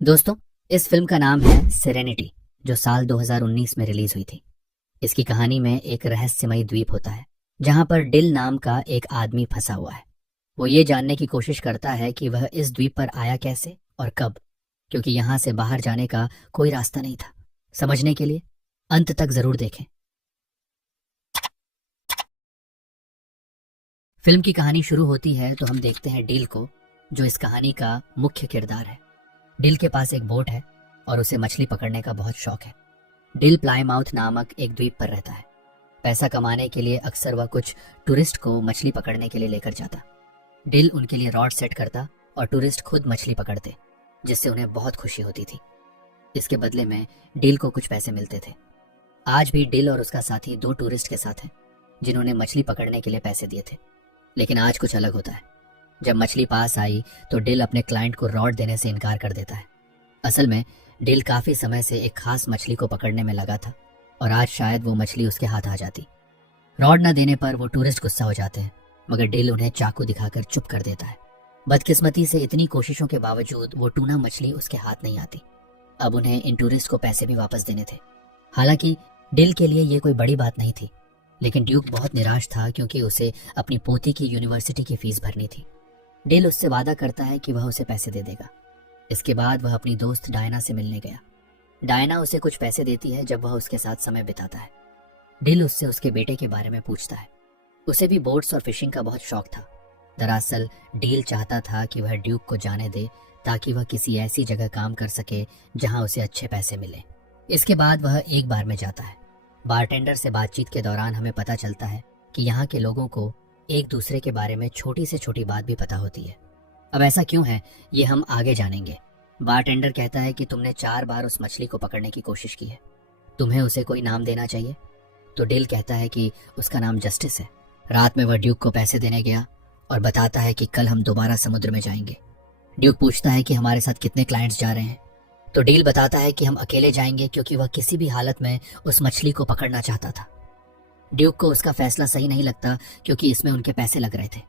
दोस्तों, इस फिल्म का नाम है सेरेनिटी, जो साल 2019 में रिलीज हुई थी। इसकी कहानी में एक रहस्यमयी द्वीप होता है जहां पर डिल नाम का एक आदमी फंसा हुआ है। वो ये जानने की कोशिश करता है कि वह इस द्वीप पर आया कैसे और कब, क्योंकि यहाँ से बाहर जाने का कोई रास्ता नहीं था। समझने के लिए अंत तक जरूर देखें। फिल्म की कहानी शुरू होती है तो हम देखते हैं डिल को, जो इस कहानी का मुख्य किरदार है। डिल के पास एक बोट है और उसे मछली पकड़ने का बहुत शौक है। डिल प्लाईमाउथ नामक एक द्वीप पर रहता है। पैसा कमाने के लिए अक्सर वह कुछ टूरिस्ट को मछली पकड़ने के लिए लेकर जाता। डिल उनके लिए रॉड सेट करता और टूरिस्ट खुद मछली पकड़ते, जिससे उन्हें बहुत खुशी होती थी। इसके बदले में डिल को कुछ पैसे मिलते थे। आज भी डिल और उसका साथी दो टूरिस्ट के साथ हैं जिन्होंने मछली पकड़ने के लिए पैसे दिए थे। लेकिन आज कुछ अलग होता है। जब मछली पास आई तो डिल अपने क्लाइंट को रॉड देने से इनकार कर देता है। असल में डिल काफी समय से एक खास मछली को पकड़ने में लगा था और आज शायद वो मछली उसके हाथ आ जाती। रॉड न देने पर वो टूरिस्ट गुस्सा हो जाते हैं, मगर डिल उन्हें चाकू दिखाकर चुप कर देता है। बदकिस्मती से इतनी कोशिशों के बावजूद वो टूना मछली उसके हाथ नहीं आती। अब उन्हें इन टूरिस्ट को पैसे भी वापस देने थे। हालांकि डिल के लिए ये कोई बड़ी बात नहीं थी, लेकिन ड्यूक बहुत निराश था क्योंकि उसे अपनी पोती की यूनिवर्सिटी की फीस भरनी थी। डिल उससे वादा करता है कि वह उसे पैसे दे देगा। इसके बाद वह अपनी दोस्त डायना से मिलने गया। डायना उसे कुछ पैसे देती है जब वह उसके साथ समय बिताता है। डिल उससे उसके बेटे के बारे में पूछता है। उसे भी बोट्स और फिशिंग का बहुत शौक था। दरअसल डिल चाहता था कि वह ड्यूक को जाने दे ताकि वह किसी ऐसी जगह काम कर सके जहां उसे अच्छे पैसे मिले। इसके बाद वह एक बार में जाता है। बारटेंडर से बातचीत के दौरान हमें पता चलता है कि यहाँ के लोगों को एक दूसरे के बारे में छोटी से छोटी बात भी पता होती है। अब ऐसा क्यों है, ये हम आगे जानेंगे। बारटेंडर कहता है कि तुमने 4 बार उस मछली को पकड़ने की कोशिश की है, तुम्हें उसे कोई नाम देना चाहिए। तो डिल कहता है कि उसका नाम जस्टिस है। रात में वह ड्यूक को पैसे देने गया और बताता है कि कल हम दोबारा समुद्र में जाएंगे। ड्यूक पूछता है कि हमारे साथ कितने क्लाइंट्स जा रहे हैं, तो डील बताता है कि हम अकेले जाएंगे क्योंकि वह किसी भी हालत में उस मछली को पकड़ना चाहता था। ड्यूक को उसका फैसला सही नहीं लगता क्योंकि इसमें उनके पैसे लग रहे थे।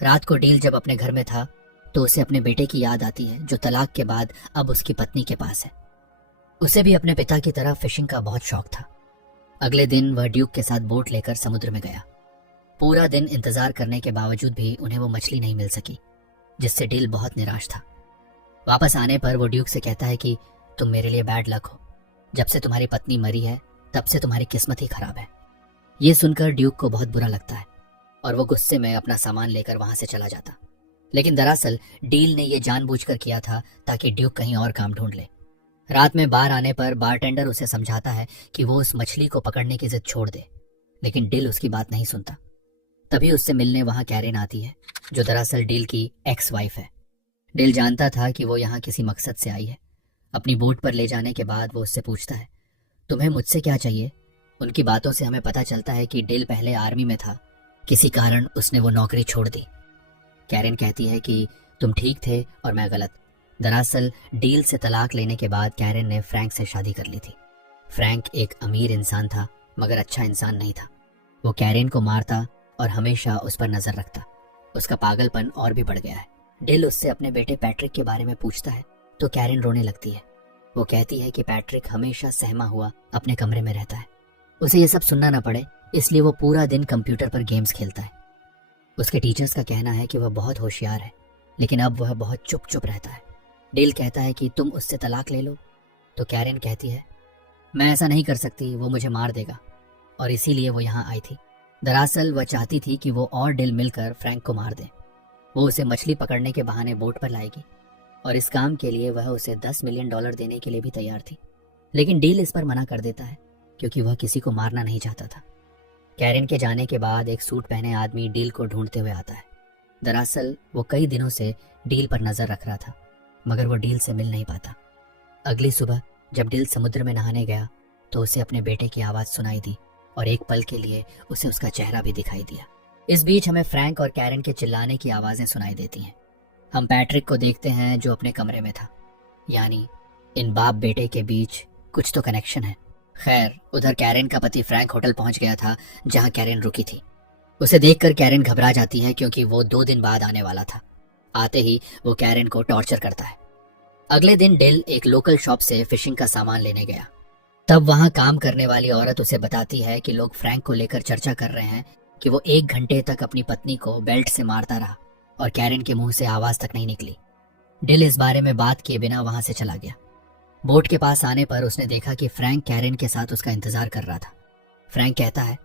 रात को डील जब अपने घर में था तो उसे अपने बेटे की याद आती है, जो तलाक के बाद अब उसकी पत्नी के पास है। उसे भी अपने पिता की तरह फिशिंग का बहुत शौक था। अगले दिन वह ड्यूक के साथ बोट लेकर समुद्र में गया। पूरा दिन इंतजार करने के बावजूद भी उन्हें वो मछली नहीं मिल सकी, जिससे डील बहुत निराश था। वापस आने पर वो ड्यूक से कहता है कि तुम मेरे लिए बैड लक हो। जब से तुम्हारी पत्नी मरी है तब से तुम्हारी किस्मत ही खराब है। ये सुनकर ड्यूक को बहुत बुरा लगता है और वो गुस्से में अपना सामान लेकर वहां से चला जाता। लेकिन दरअसल डील ने यह जानबूझकर किया था ताकि ड्यूक कहीं और काम ढूंढ ले। रात में बार आने पर बारटेंडर उसे समझाता है कि वो उस मछली को पकड़ने की जिद छोड़ दे, लेकिन डिल उसकी बात नहीं सुनता। तभी उससे मिलने वहां कैरेन आती है, जो दरअसल डिल की एक्स वाइफ है। डिल जानता था कि वो यहाँ किसी मकसद से आई है। अपनी बोट पर ले जाने के बाद वो उससे पूछता है, तुम्हें मुझसे क्या चाहिए। उनकी बातों से हमें पता चलता है कि डिल पहले आर्मी में था, किसी कारण उसने वो नौकरी छोड़ दी। कैरेन कहती है कि तुम ठीक थे और मैं गलत। दरअसल डील से तलाक लेने के बाद कैरेन ने फ्रैंक से शादी कर ली थी। फ्रैंक एक अमीर इंसान था मगर अच्छा इंसान नहीं था। वो कैरेन को मारता और हमेशा उस पर नजर रखता। उसका पागलपन और भी बढ़ गया है। डिल उससे अपने बेटे पैट्रिक के बारे में पूछता है तो कैरेन रोने लगती है। वो कहती है कि पैट्रिक हमेशा सहमा हुआ अपने कमरे में रहता है। उसे ये सब सुनना ना पड़े इसलिए वो पूरा दिन कंप्यूटर पर गेम्स खेलता है। उसके टीचर्स का कहना है कि वह बहुत होशियार है, लेकिन अब वह बहुत चुप चुप रहता है। डिल कहता है कि तुम उससे तलाक ले लो, तो कैरेन कहती है मैं ऐसा नहीं कर सकती, वो मुझे मार देगा, और इसीलिए वो यहाँ आई थी। दरअसल वह चाहती थी कि वो और डिल मिलकर फ्रैंक को मार दें। वो उसे मछली पकड़ने के बहाने बोट पर लाएगी और इस काम के लिए वह उसे $10 मिलियन देने के लिए भी तैयार थी। लेकिन डील इस पर मना कर देता है क्योंकि वह किसी को मारना नहीं चाहता था। कैरेन के जाने के बाद एक सूट पहने आदमी डील को ढूंढते हुए आता है। दरअसल वो कई दिनों से डील पर नजर रख रहा था, मगर वो डील से मिल नहीं पाता। अगली सुबह जब डील समुद्र में नहाने गया तो उसे अपने बेटे की आवाज सुनाई दी और एक पल के लिए उसे उसका चेहरा भी दिखाई दिया। इस बीच हमें फ्रैंक और कैरेन के चिल्लाने की आवाजें सुनाई देती हैं। हम पैट्रिक को देखते हैं जो अपने कमरे में था। यानी इन बाप बेटे के बीच कुछ तो कनेक्शन है। खैर, उधर कैरेन का पति फ्रैंक होटल पहुंच गया था जहां कैरेन रुकी थी। उसे देखकर कैरेन घबरा जाती है क्योंकि वो 2 दिन बाद आने वाला था। आते ही वो कैरेन को टॉर्चर करता है। अगले दिन डिल एक लोकल शॉप से फिशिंग का सामान लेने गया। तब वहां काम करने वाली औरत उसे बताती है कि लोग फ्रैंक को लेकर चर्चा कर रहे हैं कि वो 1 घंटे तक अपनी पत्नी को बेल्ट से मारता रहा और कैरेन के मुंह से आवाज तक नहीं निकली। डिल इस बारे में बात किए बिना वहां से चला गया। बोट के पास आने पर उसने देखा कि फ्रैंक कैरेन के साथ उसका इंतजार कर रहा था। फ्रैंक कहता है,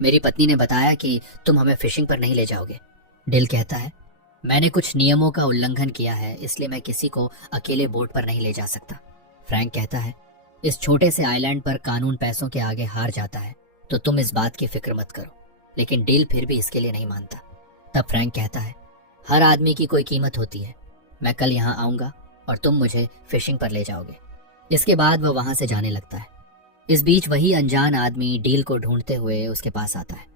मेरी पत्नी ने बताया कि तुम हमें फिशिंग पर नहीं ले जाओगे। डिल कहता है, मैंने कुछ नियमों का उल्लंघन किया है, इसलिए मैं किसी को अकेले बोट पर नहीं ले जा सकता। फ्रैंक कहता है, इस छोटे से आइलैंड पर कानून पैसों के आगे हार जाता है, तो तुम इस बात की फिक्र मत करो। लेकिन डिल फिर भी इसके लिए नहीं मानता। तब फ्रैंक कहता है, हर आदमी की कोई कीमत होती है। मैं कल यहाँ आऊंगा और तुम मुझे फिशिंग पर ले जाओगे। इसके बाद वह वहां से जाने लगता है। इस बीच वही अनजान आदमी डील को ढूंढते हुए उसके पास आता है,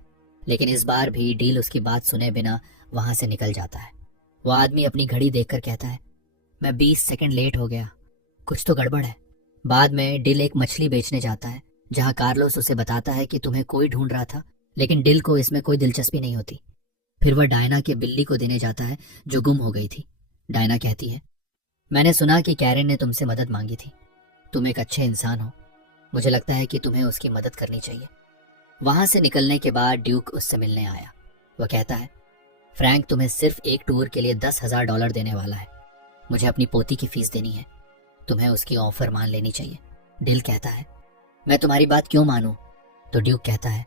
लेकिन इस बार भी डील उसकी बात सुने बिना वहां से निकल जाता है। वह आदमी अपनी घड़ी देखकर कहता है, मैं 20 सेकंड लेट हो गया, कुछ तो गड़बड़ है। बाद में डिल एक मछली बेचने जाता है, जहां कार्लोस उसे बताता है कि तुम्हें कोई ढूंढ रहा था, लेकिन डिल को इसमें कोई दिलचस्पी नहीं होती। फिर वह डायना के बिल्ली को देने जाता है जो गुम हो गई थी। डायना कहती है, मैंने सुना कि कैरेन ने तुमसे मदद मांगी थी। तुम एक अच्छे इंसान हो, मुझे लगता है कि तुम्हें उसकी मदद करनी चाहिए। वहां से निकलने के बाद ड्यूक उससे मिलने आया। वह कहता है, फ्रैंक तुम्हें सिर्फ एक टूर के लिए $10,000 देने वाला है। मुझे अपनी पोती की फीस देनी है, तुम्हें उसकी ऑफर मान लेनी चाहिए। डिल कहता है, मैं तुम्हारी बात क्यों मानूं? तो ड्यूक कहता है,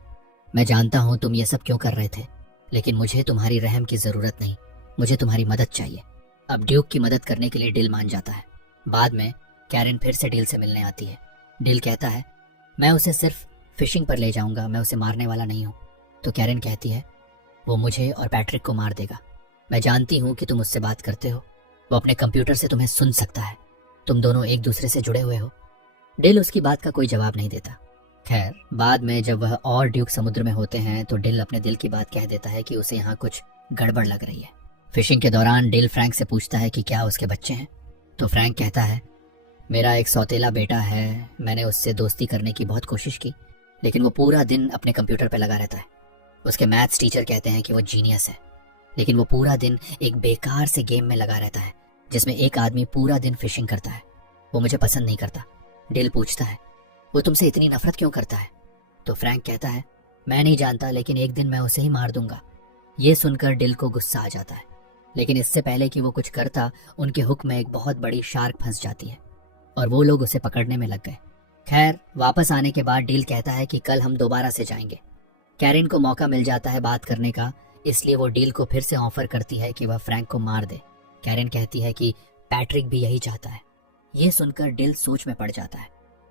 मैं जानता हूं तुम ये सब क्यों कर रहे थे, लेकिन मुझे तुम्हारी रहम की जरूरत नहीं, मुझे तुम्हारी मदद चाहिए। अब ड्यूक की मदद करने के लिए डिल मान जाता है। बाद में कैरेन फिर से डिल से मिलने आती है। डिल कहता है, मैं उसे सिर्फ फिशिंग पर ले जाऊंगा, मैं उसे मारने वाला नहीं हूं। तो कैरेन कहती है, वो मुझे और पैट्रिक को मार देगा। मैं जानती हूं कि तुम उससे बात करते हो, वो अपने कंप्यूटर से तुम्हें सुन सकता है, तुम दोनों एक दूसरे से जुड़े हुए हो। डिल उसकी बात का कोई जवाब नहीं देता। खैर, बाद में जब वह और ड्यूक समुद्र में होते हैं तो डिल अपने दिल की बात कह देता है कि उसे यहाँ कुछ गड़बड़ लग रही है। फिशिंग के दौरान डिल फ्रैंक से पूछता है कि क्या उसके बच्चे हैं। तो फ्रैंक कहता है, मेरा एक सौतेला बेटा है, मैंने उससे दोस्ती करने की बहुत कोशिश की, लेकिन वो पूरा दिन अपने कंप्यूटर पर लगा रहता है। उसके मैथ्स टीचर कहते हैं कि वो जीनियस है, लेकिन वो पूरा दिन एक बेकार से गेम में लगा रहता है जिसमें एक आदमी पूरा दिन फिशिंग करता है। वो मुझे पसंद नहीं करता। डिल पूछता है, वो तुमसे इतनी नफरत क्यों करता है? तो फ्रैंक कहता है, मैं नहीं जानता, लेकिन एक दिन मैं उसे ही मार दूंगा। ये सुनकर डिल को गुस्सा आ जाता है, लेकिन इससे पहले कि वो कुछ करता, उनके हुक में एक बहुत बड़ी शार्क फंस जाती है और वो लोग उसे पकड़ने में लग गए। खैर, वापस आने के बाद डिल कहता है कि कल हम दोबारा से जाएंगे। कैरेन को मौका मिल जाता है बात करने का, इसलिए वो डिल को फिर से ऑफर करती है कि वह फ्रैंक को मार दे। कैरेन कहती है कि पैट्रिक भी यही चाहता है। ये सुनकर डिल सोच में पड़ जाता है।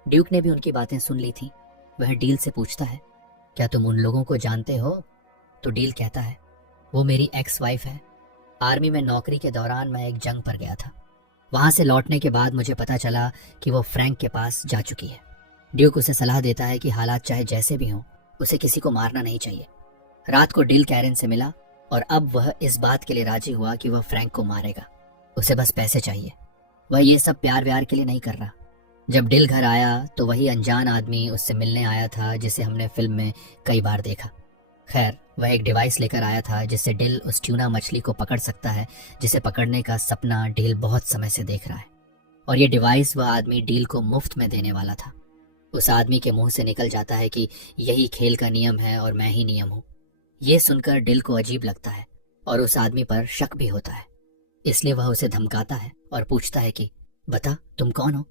ड्यूक ने भी उनकी बातें सुन ली थी। वह डील से पूछता है, क्या तुम उन लोगों को जानते हो? तो डील कहता है, वो मेरी एक्स वाइफ है। आर्मी में नौकरी के दौरान मैं एक जंग पर गया था। वहां से लौटने के बाद मुझे पता चला कि वो फ्रैंक के पास जा चुकी है। ड्यूक उसे सलाह देता है कि हालात चाहे जैसे भी हों, उसे किसी को मारना नहीं चाहिए। रात को डील कैरेन से मिला और अब वह इस बात के लिए राजी हुआ कि वह फ्रैंक को मारेगा। उसे बस पैसे चाहिए। वह ये सब प्यार व्यार के लिए नहीं कर रहा। जब डिल घर आया तो वही अनजान आदमी उससे मिलने आया था जिसे हमने फिल्म में कई बार देखा। खैर, वह एक डिवाइस लेकर आया था जिससे डिल उस ट्यूना मछली को पकड़ सकता है जिसे पकड़ने का सपना डिल बहुत समय से देख रहा है। और ये डिवाइस वह आदमी डील को मुफ्त में देने वाला था। उस आदमी के मुंह से निकल जाता है कि यही खेल का नियम है और मैं ही नियम हूँ। ये सुनकर डिल को अजीब लगता है और उस आदमी पर शक भी होता है। इसलिए वह उसे धमकाता है और पूछता है कि बता तुम कौन हो।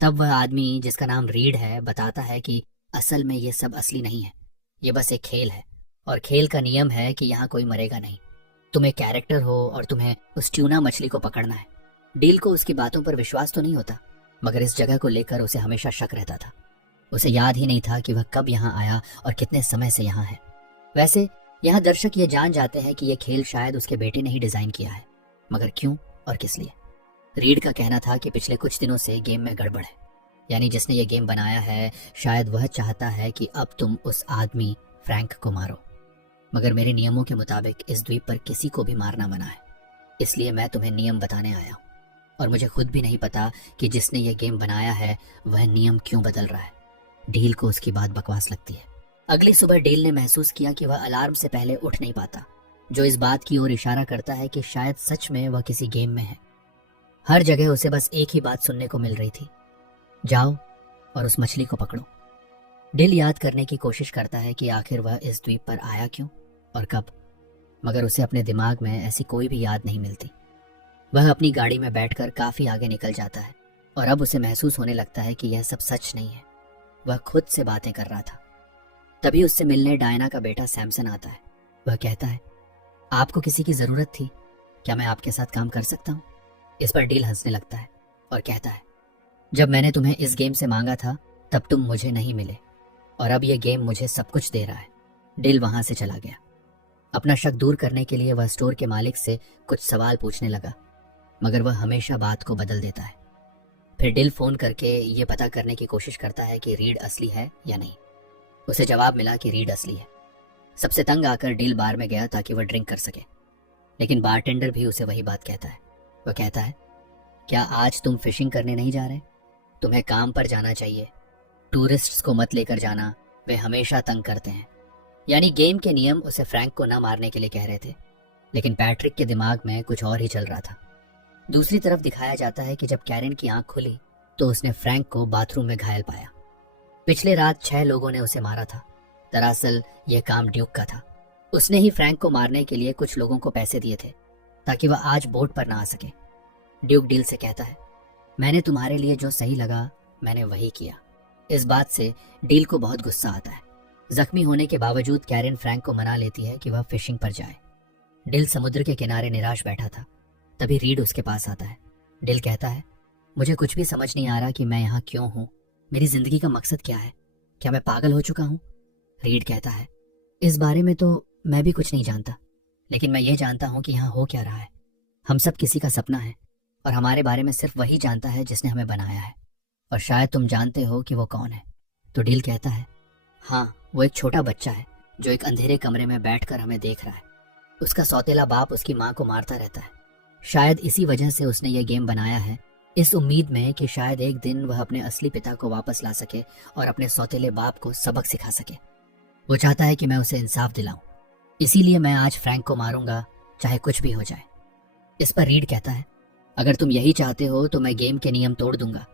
तब वह आदमी, जिसका नाम रीड है, बताता है कि असल में ये सब असली नहीं है, ये बस एक खेल है और खेल का नियम है कि यहाँ कोई मरेगा नहीं। तुम एक कैरेक्टर हो और तुम्हें उस ट्यूना मछली को पकड़ना है। डील को उसकी बातों पर विश्वास तो नहीं होता, मगर इस जगह को लेकर उसे हमेशा शक रहता था। उसे याद ही नहीं था कि वह कब यहाँ आया और कितने समय से यहाँ है। वैसे यहाँ दर्शक ये जान जाते हैं कि यह खेल शायद उसके बेटे ने ही डिजाइन किया है, मगर क्यों और किस लिए? रीड का कहना था कि पिछले कुछ दिनों से गेम में गड़बड़ है, यानी जिसने ये गेम बनाया है शायद वह चाहता है कि अब तुम उस आदमी फ्रैंक को मारो। मगर मेरे नियमों के मुताबिक इस द्वीप पर किसी को भी मारना मना है, इसलिए मैं तुम्हें नियम बताने आया हूँ। और मुझे खुद भी नहीं पता कि जिसने ये गेम बनाया है वह नियम क्यों बदल रहा है। डील को उसकी बात बकवास लगती है। अगली सुबह डील ने महसूस किया कि वह अलार्म से पहले उठ नहीं पाता, जो इस बात की ओर इशारा करता है कि शायद सच में वह किसी गेम में है। हर जगह उसे बस एक ही बात सुनने को मिल रही थी, जाओ और उस मछली को पकड़ो। डिल याद करने की कोशिश करता है कि आखिर वह इस द्वीप पर आया क्यों और कब, मगर उसे अपने दिमाग में ऐसी कोई भी याद नहीं मिलती। वह अपनी गाड़ी में बैठकर काफी आगे निकल जाता है और अब उसे महसूस होने लगता है कि यह सब सच नहीं है, वह खुद से बातें कर रहा था। तभी उससे मिलने डायना का बेटा सैमसन आता है। वह कहता है, आपको किसी की जरूरत थी, क्या मैं आपके साथ काम कर सकता हूँ? इस पर डील हंसने लगता है और कहता है, जब मैंने तुम्हें इस गेम से मांगा था तब तुम मुझे नहीं मिले और अब यह गेम मुझे सब कुछ दे रहा है। डिल वहां से चला गया। अपना शक दूर करने के लिए वह स्टोर के मालिक से कुछ सवाल पूछने लगा, मगर वह हमेशा बात को बदल देता है। फिर डिल फोन करके ये पता करने की कोशिश करता है कि रीड असली है या नहीं। उसे जवाब मिला कि रीड असली है। सबसे तंग आकर डिल बार में गया ताकि वह ड्रिंक कर सके, लेकिन बारटेंडर भी उसे वही बात कहता है। वह कहता है, क्या आज तुम फिशिंग करने नहीं जा रहे? तुम्हें काम पर जाना चाहिए। टूरिस्ट्स को मत लेकर जाना, वे हमेशा तंग करते हैं। यानी गेम के नियम उसे फ्रैंक को न मारने के लिए कह रहे थे, लेकिन पैट्रिक के दिमाग में कुछ और ही चल रहा था। दूसरी तरफ दिखाया जाता है कि जब कैरन की आंख खुली तो उसने फ्रैंक को बाथरूम में घायल पाया। पिछले रात 6 लोगों ने उसे मारा था। दरअसल यह काम ड्यूक का था। उसने ही फ्रैंक को मारने के लिए कुछ लोगों को पैसे दिए थे ताकि वह आज बोट पर ना आ सके। ड्यूक डील से कहता है, मैंने तुम्हारे लिए जो सही लगा मैंने वही किया। इस बात से डील को बहुत गुस्सा आता है। जख्मी होने के बावजूद कैरन फ्रैंक को मना लेती है कि वह फिशिंग पर जाए। डिल समुद्र के किनारे निराश बैठा था। तभी रीड उसके पास आता है। डिल कहता है, मुझे कुछ भी समझ नहीं आ रहा कि मैं यहाँ क्यों हूँ। मेरी जिंदगी का मकसद क्या है? क्या मैं पागल हो चुका हूँ? रीड कहता है, इस बारे में तो मैं भी कुछ नहीं जानता, लेकिन मैं ये जानता हूँ कि यहाँ हो क्या रहा है। हम सब किसी का सपना है और हमारे बारे में सिर्फ वही जानता है जिसने हमें बनाया है, और शायद तुम जानते हो कि वो कौन है। तो डिल कहता है, हाँ, वो एक छोटा बच्चा है जो एक अंधेरे कमरे में बैठकर हमें देख रहा है। उसका सौतेला बाप उसकी माँ को मारता रहता है। शायद इसी वजह से उसने ये गेम बनाया है, इस उम्मीद में कि शायद एक दिन वह अपने असली पिता को वापस ला सके और अपने सौतेले बाप को सबक सिखा सके। वो चाहता है कि मैं उसे इंसाफ दिलाऊं, इसीलिए मैं आज फ्रैंक को मारूंगा, चाहे कुछ भी हो जाए। इस पर रीड कहता है, अगर तुम यही चाहते हो तो मैं गेम के नियम तोड़ दूंगा।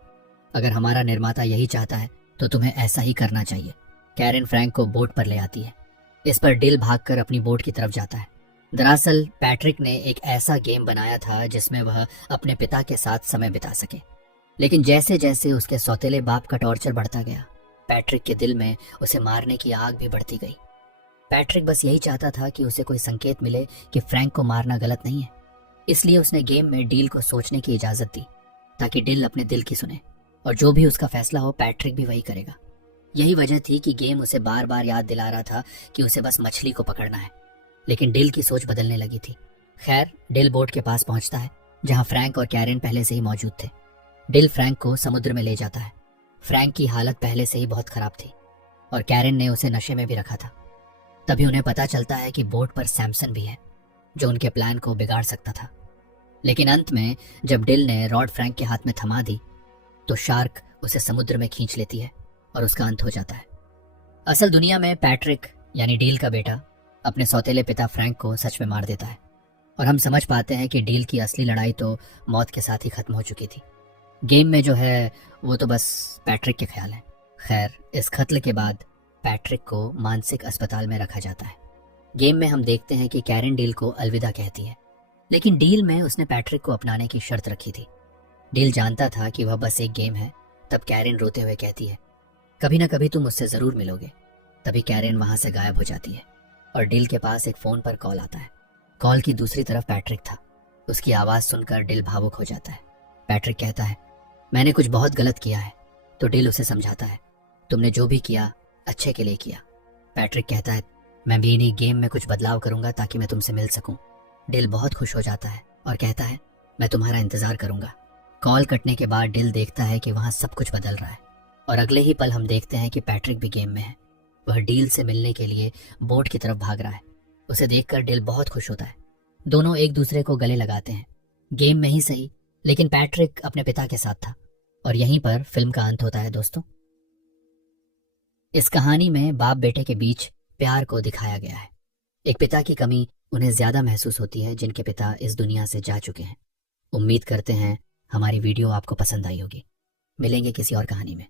अगर हमारा निर्माता यही चाहता है तो तुम्हें ऐसा ही करना चाहिए। कैरन फ्रैंक को बोट पर ले आती है। इस पर डिल भागकर अपनी बोट की तरफ जाता है। दरअसल पैट्रिक ने एक ऐसा गेम बनाया था जिसमें वह अपने पिता के साथ समय बिता सके, लेकिन जैसे जैसे उसके सौतेले बाप का टॉर्चर बढ़ता गया, पैट्रिक के दिल में उसे मारने की आग भी बढ़ती गई। पैट्रिक बस यही चाहता था कि उसे कोई संकेत मिले कि फ्रैंक को मारना गलत नहीं है। इसलिए उसने गेम में डील को सोचने की इजाजत दी ताकि डिल अपने दिल की सुने, और जो भी उसका फैसला हो पैट्रिक भी वही करेगा। यही वजह थी कि गेम उसे बार बार याद दिला रहा था कि उसे बस मछली को पकड़ना है, लेकिन डिल की सोच बदलने लगी थी। खैर, डिल बोट के पास पहुंचता है जहां फ्रैंक और कैरन पहले से ही मौजूद थे। डिल फ्रैंक को समुद्र में ले जाता है। फ्रैंक की हालत पहले से ही बहुत खराब थी और कैरन ने उसे नशे में भी रखा था। तभी उन्हें पता चलता है कि बोट पर सैमसन भी है जो उनके प्लान को बिगाड़ सकता था। लेकिन अंत में जब डिल ने रॉड फ्रैंक के हाथ में थमा दी तो शार्क उसे समुद्र में खींच लेती है और उसका अंत हो जाता है। असल दुनिया में पैट्रिक यानी डील का बेटा अपने सौतेले पिता फ्रैंक को सच में मार देता है, और हम समझ पाते हैं कि डील की असली लड़ाई तो मौत के साथ ही खत्म हो चुकी थी। गेम में जो है वो तो बस पैट्रिक के ख्याल है। खैर, इस कत्ल के बाद पैट्रिक को मानसिक अस्पताल में रखा जाता है। गेम में हम देखते हैं कि कैरन डील को अलविदा कहती है, लेकिन डील में उसने पैट्रिक को अपनाने की शर्त रखी थी। डील जानता था कि वह बस एक गेम है। तब कैरन रोते हुए कहती है, कभी ना कभी तुम मुझसे जरूर मिलोगे। तभी कैरन वहां से गायब हो जाती है और डील के पास एक फोन पर कॉल आता है। कॉल की दूसरी तरफ पैट्रिक था। उसकी आवाज सुनकर डील भावुक हो जाता है। पैट्रिक कहता है, मैंने कुछ बहुत गलत किया है। तो डील उसे समझाता है, तुमने जो भी किया अच्छे के लिए किया। पैट्रिक कहता है, मैं भी इन्हीं गेम में कुछ बदलाव करूंगा ताकि मैं तुमसे मिल सकूं। डील बहुत खुश हो जाता है और कहता है, मैं तुम्हारा इंतजार करूंगा। कॉल कटने के बाद डील देखता है कि वहां सब कुछ बदल रहा है, और अगले ही पल हम देखते हैं कि पैट्रिक भी गेम में है। वह डील से मिलने के लिए बोट की तरफ भाग रहा है। उसे देखकर डील बहुत खुश होता है। दोनों एक दूसरे को गले लगाते हैं। गेम में ही सही, लेकिन पैट्रिक अपने पिता के साथ था। और यहीं पर फिल्म का अंत होता है दोस्तों। इस कहानी में बाप बेटे के बीच प्यार को दिखाया गया है। एक पिता की कमी उन्हें ज्यादा महसूस होती है जिनके पिता इस दुनिया से जा चुके हैं। उम्मीद करते हैं हमारी वीडियो आपको पसंद आई होगी। मिलेंगे किसी और कहानी में।